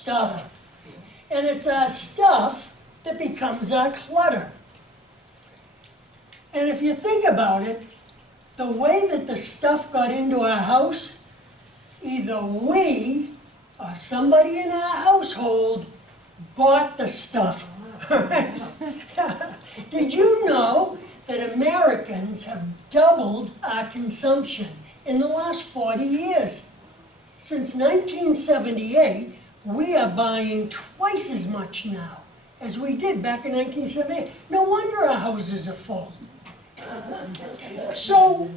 stuff. And it's our stuff that becomes our clutter. And if you think about it, the way that the stuff got into our house, either we or somebody in our household bought the stuff. Did you know that Americans have doubled our consumption in the last 40 years? Since 1978, we are buying twice as much now as we did back in 1978. No wonder our houses are full. So,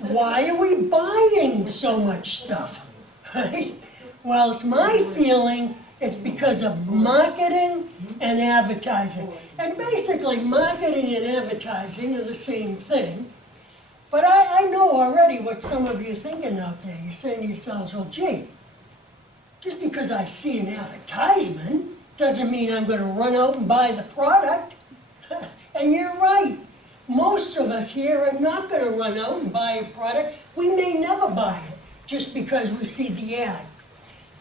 why are we buying so much stuff? Right? Well, it's my feeling it's because of marketing and advertising. And basically, marketing and advertising are the same thing. But I know already what some of you are thinking out there. You're saying to yourselves, well, gee, just because I see an advertisement doesn't mean I'm going to run out and buy the product. And you're right. Most of us here are not going to run out and buy a product. We may never buy it just because we see the ad.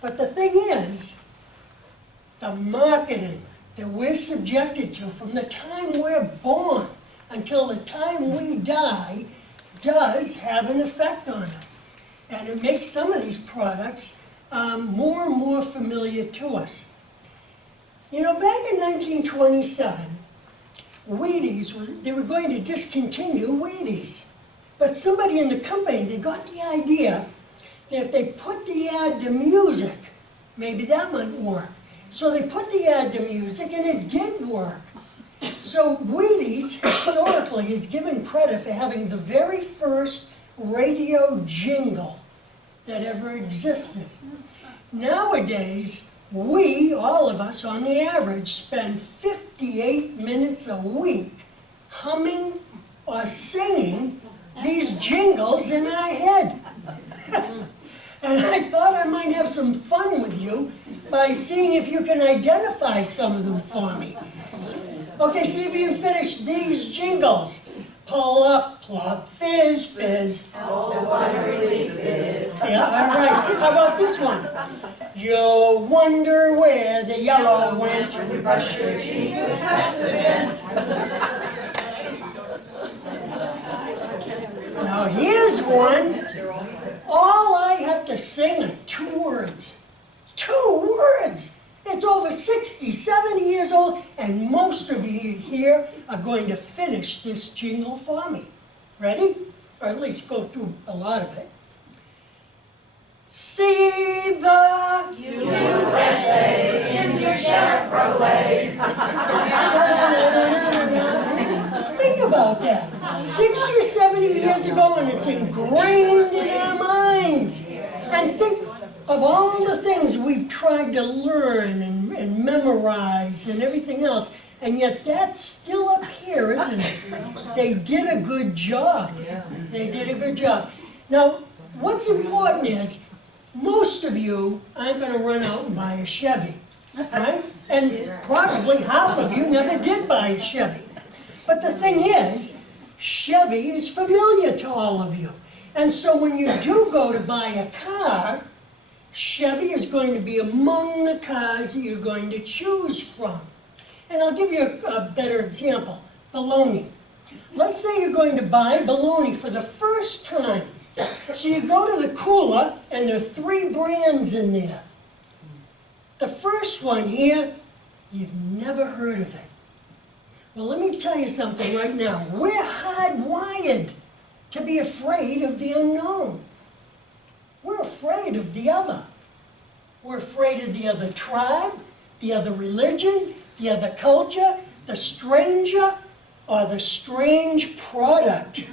But the thing is, the marketing that we're subjected to from the time we're born until the time we die does have an effect on us. And it makes some of these products more and more familiar to us. You know, back in 1927, Wheaties, they were going to discontinue Wheaties. But somebody in the company, they got the idea that if they put the ad to music, maybe that might work. So they put the ad to music, and it did work. So Wheaties, historically, is given credit for having the very first radio jingle that ever existed. Nowadays, we, all of us, on the average, spend 58 minutes a week humming or singing these jingles in our head. And I thought I might have some fun with you by seeing if you can identify some of them for me. Okay, see if you can finish these jingles. Pull up, plop, fizz, fizz. Oh, what a relief it is. Yeah, all right. How about this one? You'll wonder where the yellow went. When you brush your teeth with Pepsodent. Now here's one. All I have to sing are 2 words. 2 words! It's over 60, 70 years old, and most of you here are going to finish this jingle for me. Ready? Or at least go through a lot of it. See the USA in your Chevrolet. Think about that. 60 or 70 years ago, and it's ingrained in our minds. And think of all the things we've tried to learn and memorize and everything else, and yet that's still up here, isn't it? They did a good job. They did a good job. Now, what's important is, most of you aren't going to run out and buy a Chevy, right? And probably half of you never did buy a Chevy. But the thing is, Chevy is familiar to all of you. And so when you do go to buy a car, Chevy is going to be among the cars that you're going to choose from. And I'll give you a better example, bologna. Let's say you're going to buy bologna for the first time. So you go to the cooler, and there are 3 brands in there. The first one here, you've never heard of it. Well, let me tell you something right now. We're hardwired to be afraid of the unknown. We're afraid of the other. We're afraid of the other tribe, the other religion, the other culture, the stranger, or the strange product.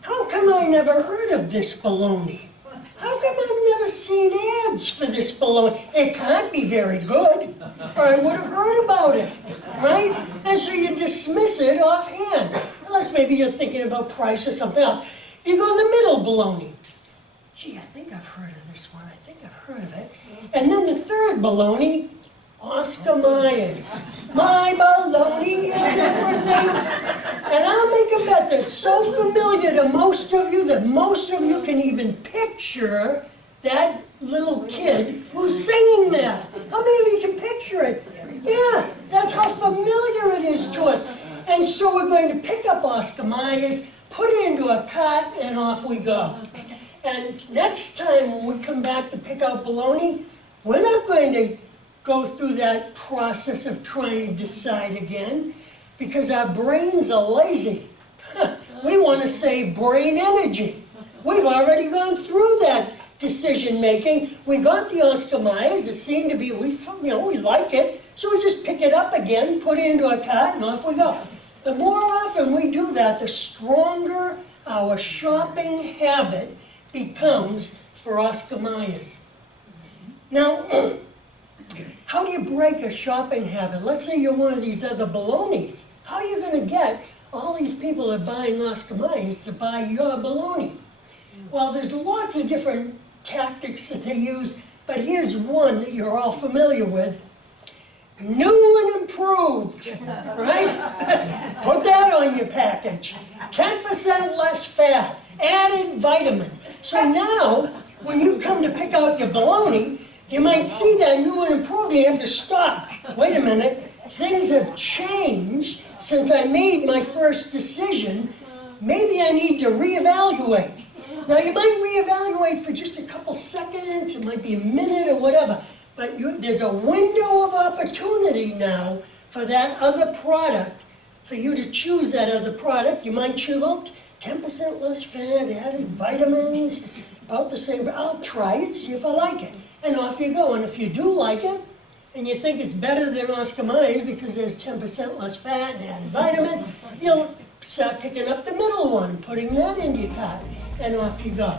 How come I never heard of this bologna? How come I've never seen ads for this bologna? It can't be very good, or I would have heard about it, right? And so you dismiss it offhand, unless maybe you're thinking about price or something else. You go to the middle bologna. Gee, I think I've heard of this one. I think I've heard of it. And then the third bologna, Oscar Myers. My bologna is everything. And I'll make a bet that's so familiar to most of you that most of you can even picture that little kid who's who's singing that? How many of you can picture it? Yeah, that's how familiar it is to us. And so we're going to pick up Oscar Myers, put it into a cart, and off we go. And next time when we come back to pick out bologna, we're not going to go through that process of trying to decide again, because our brains are lazy. We want to save brain energy. We've already gone through that decision making. We got the Oscar Myers. It seemed to be, we like it, so we just pick it up again, put it into a cart, and off we go. The more often we do that, the stronger our shopping habit becomes for Oscar Myers. Now, how do you break a shopping habit? Let's say you're one of these other balonies. How are you going to get all these people that are buying Oscar Myers to buy your bologna? Well, there's lots of different tactics that they use, but here's one that you're all familiar with. New and improved, right? Put that on your package. 10% less fat, added vitamins. So now, when you come to pick out your bologna, you might see that new and improved, and you have to stop. Wait a minute, things have changed since I made my first decision. Maybe I need to reevaluate. Now, you might reevaluate for just a couple seconds, it might be a minute or whatever, but there's a window of opportunity now for that other product, for you to choose that other product. You might choose, 10% less fat, added vitamins, about the same, but I'll try it, see if I like it. And off you go. And if you do like it, and you think it's better than Oscar Myers because there's 10% less fat and added vitamins, you'll start picking up the middle one, putting that in your cart, and off you go.